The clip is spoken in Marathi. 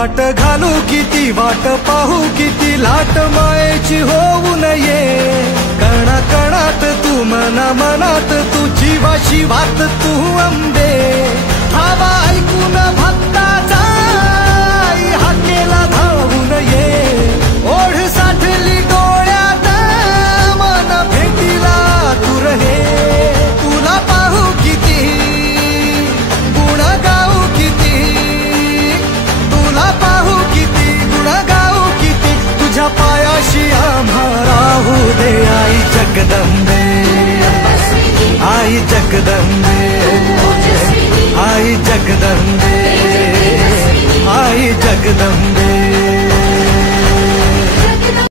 थाट घालू किती वाट पाहू किती लाट मायेची होऊ नये कणा कणात तू मना मनात तू जीवाशी वात तू अंबे धावा ऐकून भक्ताचा हाकेला धावून ये ओढ साठली डोळ्यात मन भेटीला तू रहे तुला पाहू किती गुण गाऊ किती तुला पाहू किती गुण गाऊ किती तुझ्या पायाशी आम्हा राहू दे आई जगदंबे आई जगदंबे आई जगदंबे आई जगदंबे